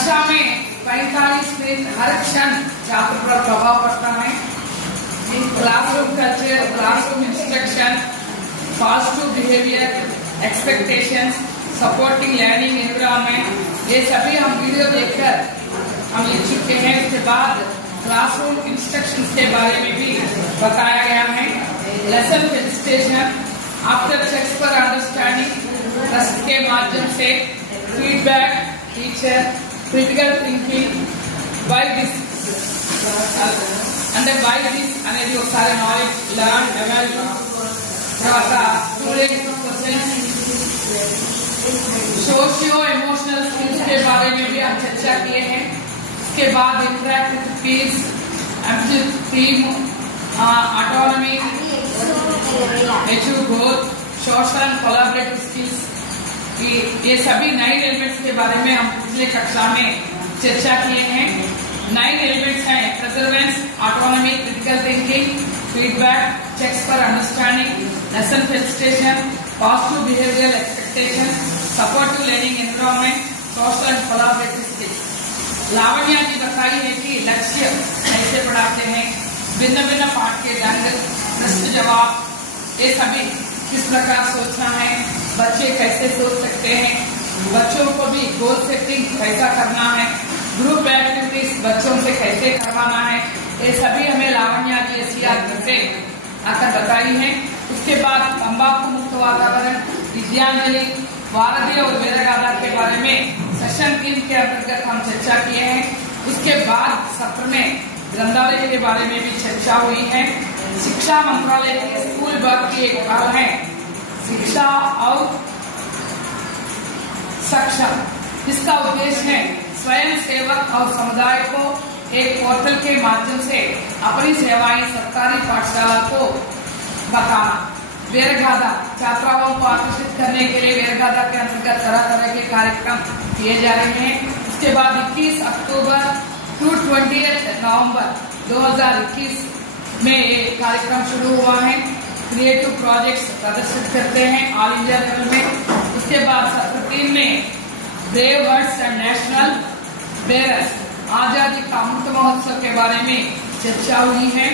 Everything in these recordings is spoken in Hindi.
कक्षा में 45 मिनट हर क्षण छात्र पर प्रभाव पड़ता है। Classroom culture, classroom instruction, positive behaviour, expectations, supporting learning environment, ये सभी हम वीडियो देखकर हम लिख चुके हैं। उसके बाद क्लासरूम इंस्ट्रक्शंस के बारे में भी बताया गया है। Lesson facilitation, after checks for understanding, trust के माध्यम से feedback, teacher, critical thinking, why this అంటే why this అనేది ఒకసారి నాలెడ్జ్ లర్న్ ఎవాల్యుయేట్, తర్వాత స్టూडेंट क्वेश्चंस, सोशियो इमोशनल स्किल्स के बारे में भी हम चर्चा किए हैं। इसके बाद interact with piece, team, autonomy, achieve goal, social and collaborative skills, ये सभी 9 एलिमेंट्स के बारे में हम पिछले कक्षा में चर्चा किए हैं। 9 एलिमेंट्स हैं: perseverance, autonomy, critical thinking, feedback, checks for understanding, lesson facilitation, positive behavioural expectation, supportive learning environment, social and collaborative skills. Lavanya ji बताई है कि लक्ष्य कैसे पढ़ाते हैं, भिन्न भिन्न पाठ के ढंग, प्रश्न जवाब, ये सभी किस प्रकार सोचना है, बच्चे कैसे सोच सकते हैं, बच्चों को भी गोल सेटिंग कैसा करना है, ग्रुप एक्टिविटीज बच्चों से कैसे करवाना है, ये सभी हमें लावण्या जी SCR से आकर बताई है। उसके बाद तंबाकू मुक्त वातावरण, विद्यांजलि, भारतीय और वेदगाथा के बारे में सेशन 3 के अंतर्गत हम चर्चा किए हैं। उसके बाद सत्र में ग्रंथालय के बारे में भी चर्चा हुई है। शिक्षा मंत्रालय के स्कूल वर्क की एक पहल है शिक्षा और सक्षम। इसका उद्देश्य है स्वयं सेवक और समुदाय को एक पोर्टल के माध्यम से अपनी सेवाएं सरकारी पाठशाला को बताना। वेदगाथा, छात्राओं को आकर्षित करने के लिए वेदगाथा के अंतर्गत तरह तरह के कार्यक्रम किए जा रहे हैं। उसके बाद 21 अक्टूबर टू 20 नवंबर 2021 में ये कार्यक्रम शुरू हुआ है। क्रिएटिव प्रोजेक्ट्स प्रदर्शित करते हैं ऑल इंडिया लेवल में। उसके बाद सत्र 3 में brave words and national bearers, आजादी का अमृत महोत्सव के बारे में चर्चा हुई है।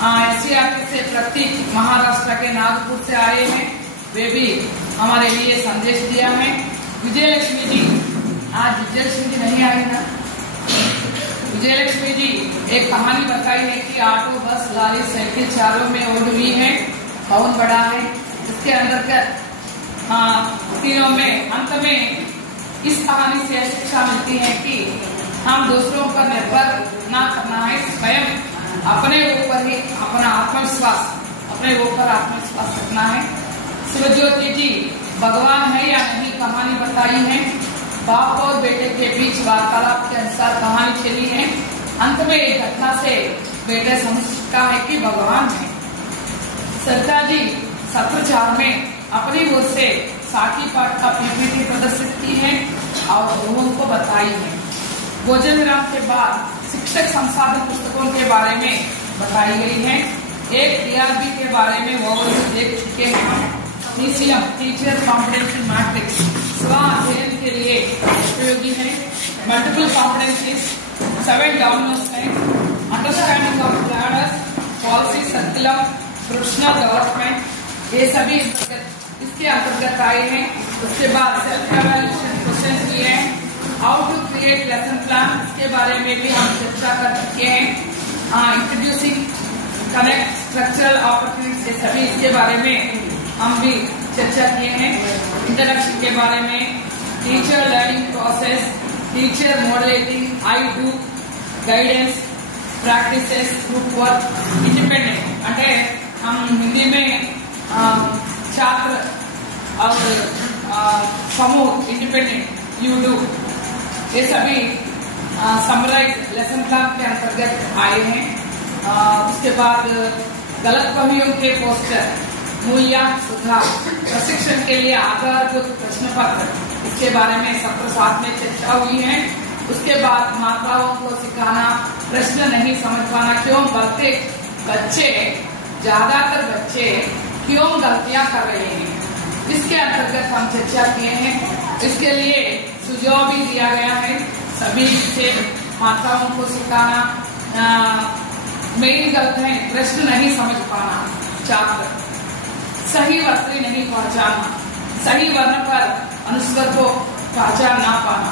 SCR से प्रतीक महाराष्ट्र के नागपुर से आए हैं, वे भी हमारे लिए संदेश दिया है। विजयलक्ष्मी जी, आज विजयलक्ष्मी जी नहीं आई ना, विजयलक्ष्मी जी एक कहानी बताई है कि ऑटो, बस, लॉरी, साइकिल चारों में ओढ़ हुई है, पवन बड़ा है। इसके अंतर्गत तीनों में अंत में इस कहानी से शिक्षा मिलती है कि हम दूसरों पर निर्भर ना करना है, स्वयं अपने ऊपर ही अपना आत्मविश्वास रखना है। शिवज्योति जी भगवान है या नहीं कहानी बताई है। बाप और बेटे के बीच वार्तालाप के अनुसार कहानी चली है। अंत में एक घटना से बेटे समझता है कि भगवान है। सरिता जी सत्र 4 में अपनी ओर से साकी पाठ का PPT प्रदर्शित की है और लोगों को बताई है। भोजन विराम के बाद शिक्षक संसाधन पुस्तकों के बारे में बताई गई है। एक TRB के बारे में वो देख चुके हैं। TCM, टीचर कॉम्पिटेंसी मैट्रिक्स, स्व अध्ययन के लिए उपयोगी है। मल्टीपल कॉम्पिटेंसीज, 7 डोमिनोज है। Understanding of learners, policy circular, professional development, ये सभी इसके अंतर्गत आए हैं। उसके बाद सेल्फ एवैल्यूएशन क्वेश्चन भी है। How to create lesson plan, इसके बारे में भी हम चर्चा कर चुके हैं। इंट्रोड्यूसिंग कनेक्ट स्ट्रक्चरल अपॉर्चुनिटीज, ये सभी इसके बारे में हम भी चर्चा किए हैं। इंट्रोडक्शन के बारे में, teacher learning process, teacher moderating, I do, guidance, practices, group work, independent అంటే हम हिंदी में छात्र और समूह, इंडिपेंडेंट, यू डू, ये सभी समराइज लेसन प्लान के अंतर्गत आए हैं। उसके बाद गलत फहमियों के पोस्टर, मूल्यांकन सुधार, प्रशिक्षण के लिए आधारभूत प्रश्न पत्र, इसके बारे में सत्र 7 में चर्चा हुई है। उसके बाद माताओं को सिखाना, प्रश्न नहीं समझ पाना, क्यों ज्यादातर बच्चे क्यों गलतियां कर रहे हैं, इसके अंतर्गत हम चर्चा किए हैं। इसके लिए सुझाव भी दिया गया है। सभी से मात्राओं को सिखाना। मेन गलत है प्रश्न नहीं समझ पाना, छात्र सही वस्त्री नहीं पहचाना, सही वर्ण पर अनुस्वर को पहचान ना पाना।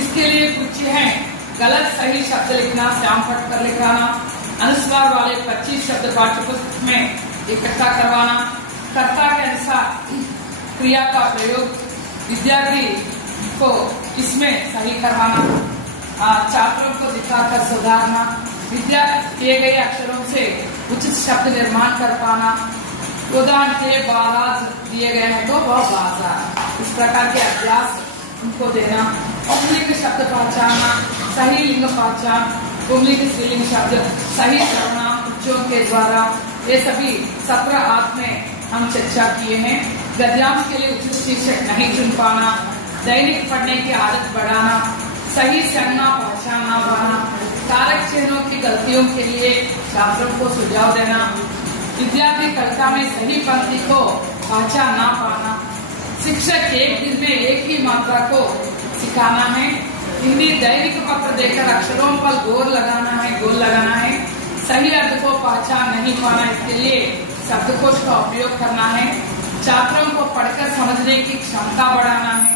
इसके लिए कुछ है गलत सही शब्द लिखना, श्याम पट कर लिखाना, अनुस्वार वाले 25 शब्द पाठ्य पुस्तक में इकट्ठा करवाना, कर्ता के अनुसार क्रिया का प्रयोग विद्यार्थी को इसमें सही करवाना, छात्रों को दिखाकर सुधारना, विद्या किए गए अक्षरों से उचित शब्द निर्माण कर पाना। उदाहरण के बाराज दिए गए हैं तो वह बाजार, इस प्रकार के अभ्यास उनको देना। पुंलिंग शब्द पहचानना, सही लिंग पहचान, पुंलिंग स्त्रीलिंग शब्द सही सर्वनाम उच्चों के द्वारा, ये सभी 17 आठ में हम चर्चा किए हैं। गद्यांश के लिए उचित शीर्षक नहीं चुन पाना, दैनिक पढ़ने की आदत बढ़ाना, सही संज्ञा पहचान ना पाना, कारक चिन्हों की गलतियों के लिए छात्रों को सुझाव देना, विद्यार्थी कविता में सही पंक्ति को पहचान ना पाना, शिक्षक एक दिन में एक ही मात्रा को सिखाना है, हिंदी दैनिक पत्र देकर अक्षरों पर गोल लगाना है, सही अर्थ को पहचान नहीं पाना, इसके लिए शब्दकोश का उपयोग करना है, छात्रों को पढ़कर समझने की क्षमता बढ़ाना है।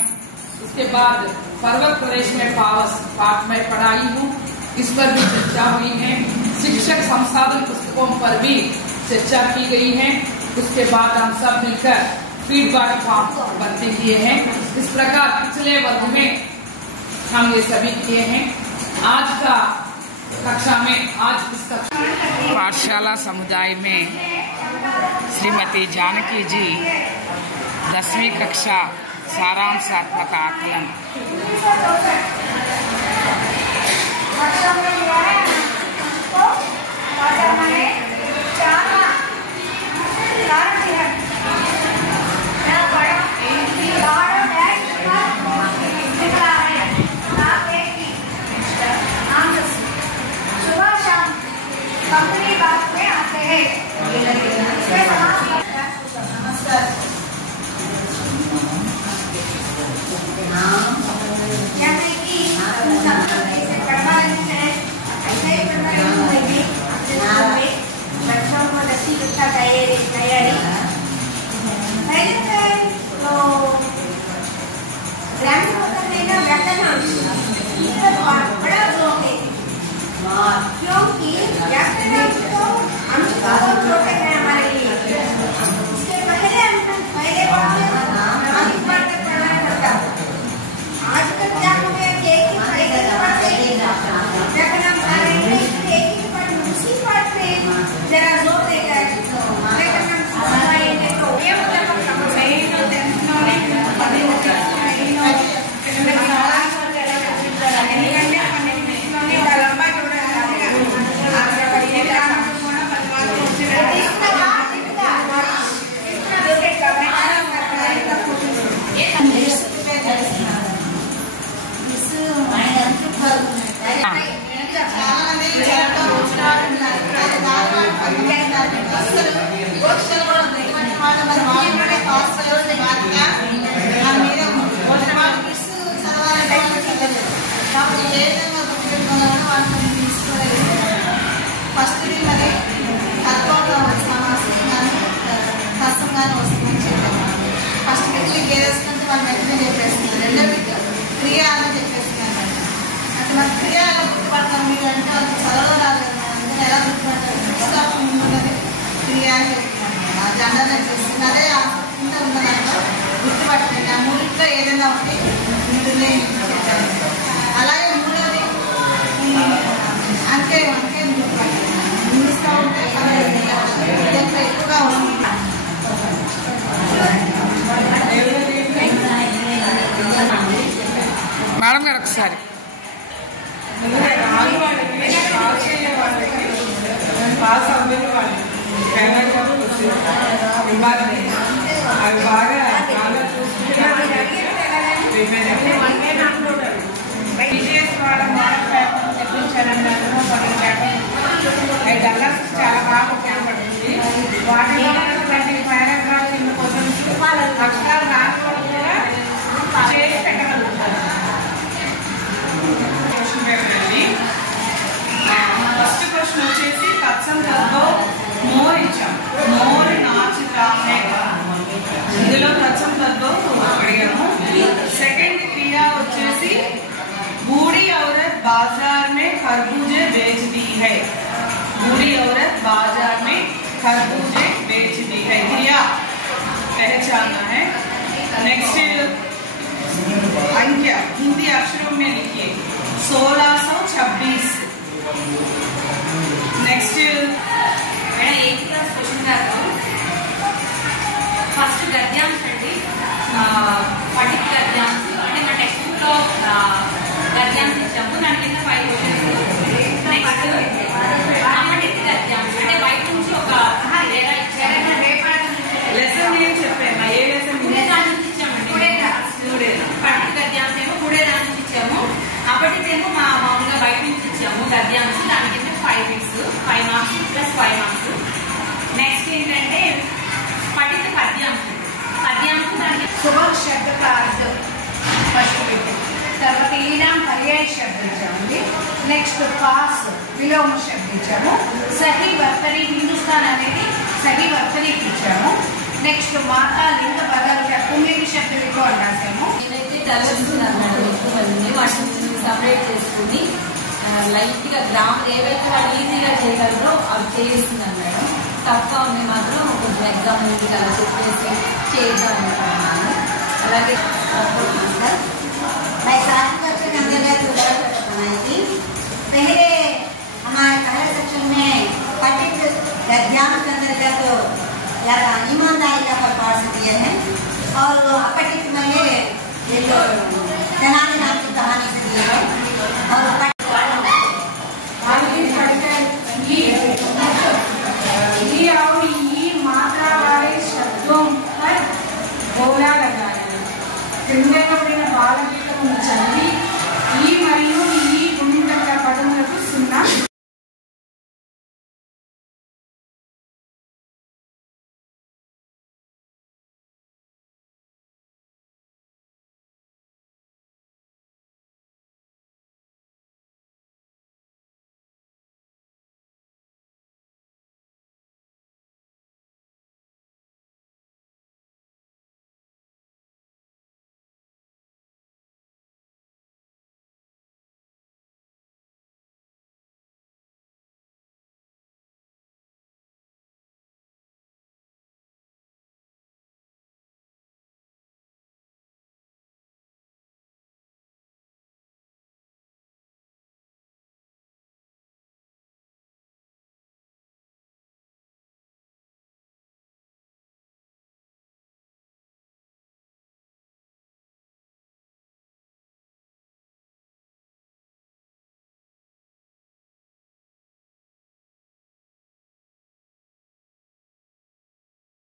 इसके बाद पर्वत प्रदेश में पाठ में पढ़ाई हूँ, इस पर भी चर्चा हुई है। शिक्षक संसाधन पुस्तकों पर भी चर्चा की गई है। उसके बाद हम सब मिलकर फीडबैक फॉर्म भर्ती किए हैं। इस प्रकार पिछले वर्ग में हम ये सभी किए हैं। आज का कक्षा में आज इस कक्षा पाठशाला समुदाय में श्रीमती जानकी जी 10वीं कक्षा सारांशात्मक आकलन सुबह शाम कंपनी बात में आते हैं। नमस्कार। जैसे कि ऐसे पढ़ना है, ऐसे ही पढ़ना है, बच्चों को 10वीं कक्षा तैयारी तो ग्रामीण होता है ना व्याकरण बड़ा जोर है, क्योंकि व्याकरण तो अंश बहुत छोटे हैं हमारे लिए। इसके पहले बार तक पढ़ना पड़ता। आजकल क्या हो गया कि एक ही उसी पाठ में जरा जोर देगा है, लेकिन तो ये ఫస్ట్ మరి తత్వంగా సమాసం కానీ రసం కానీ వస్తుందని చెప్పాను. ఫస్ట్ మీకు ఏది వస్తుందంటే వాళ్ళు వెంటనే చెప్పేస్తున్నారు, రెండోది క్రియ అని చెప్పేస్తున్నారు. అట్లా మరి క్రియ ఎలా గుర్తుపడతారు మీరు అంటే వాళ్ళకి చదవడం రాదు కదా, అందుకని ఎలా గుర్తుపడతారు? పుస్తకం ఉన్నది క్రియ అని చెప్తున్నాను, ఆ జెండర్ చేస్తుంది, అదే ఆసక్తిగా ఉన్నదాంట్లో గుర్తుపట్టండి. ఆ మూడింట్లో ఏదైనా ఒకటి ఉంటుంది చెప్పాను. అలాగే మూడోది అంతే గుర్తుపట్టాలి, ఇంగ్లీష్లో ఉంటే దీంట్లో ఎక్కువగా వస్తుంది. మేడం గారు ఒకసారి పాస్ అవ్వని వాళ్ళు అవి బాగా చాలా చూసుకుంటే వాళ్ళ మోడల్ పేపర్ తెప్పించారన్నారు. కొన్ని పేపర్ డల్లాస్ చాలా బాగా ఉపయోగపడుతుంది. వాటిలో ఉన్నటువంటి పారాగ్రాఫ్ కోసం అక్షరాలు రాసుకోవడం కూడా చేసి పెట్టగలుగుతారు. बाजार में खरबूजे बेचती है। बूढ़ी औरत बाजार में खरबूजे बेचती है। क्रिया पहचानना है। नेक्स्ट अंक हिंदी अक्षरों में लिखिए 1626। Next madam 8th class question కాదు. ఫస్ట్ గద్యాంశ అండి, పఠిత గద్యాంశ అంటే మన టెక్స్ట్ బుక్ లో గద్యాంశ ఇచ్చాము, దాని కింద 5 క్వశ్చన్స్. నెక్స్ట్ పఠిత గద్యాంశ అంటే బయట నుంచి ఒక లెసన్ ఏం చెప్పాను, ఏ లెసన్ పుడే దాని నుంచి ఇచ్చామండి. పఠిత గద్యాంశ ఏమో పుడే దాని నుంచి ఇచ్చాము, అప్పటికేమో మామూలుగా బయట నుంచి ఇచ్చాము గద్యాంశ, దాని కింద 5 weeks 5 marks plus 5 marks. Next ఏంటంటే పఠిత పద్యాంశం. పద్యాంశం దానికి सुबह शब्द का अर्थ फर्स्ट పెట్టాం. తర్వాత ఈనాం పర్యాయ శబ్దం ఇచ్చామండి. నెక్స్ట్ పాస్ విలోమ శబ్దం ఇచ్చాము. సహీ వర్తని హిందుస్థాన్ అనేది సహీ వర్తనికి ఇచ్చాము. నెక్స్ట్ మాతా లింగ పదాలు పుంలింగ శబ్దం ఎక్కువ రాసాము. ఏదైతే తలపిస్తున్నారు మేడం ఎక్కువని వాటిని సపరేట్ చేసుకుని లైట్ గా గ్రామర్ ఏవైతే వాళ్ళు ఈజీగా చేయగలరో అవి చేయిస్తున్నారు మేడం. టఫ్గా ఉంది మాత్రం కొంచెం ఎగ్జామ్ ముందుకు అలా చెప్పేసి చేద్దాం అనుకున్నాను. అలాగే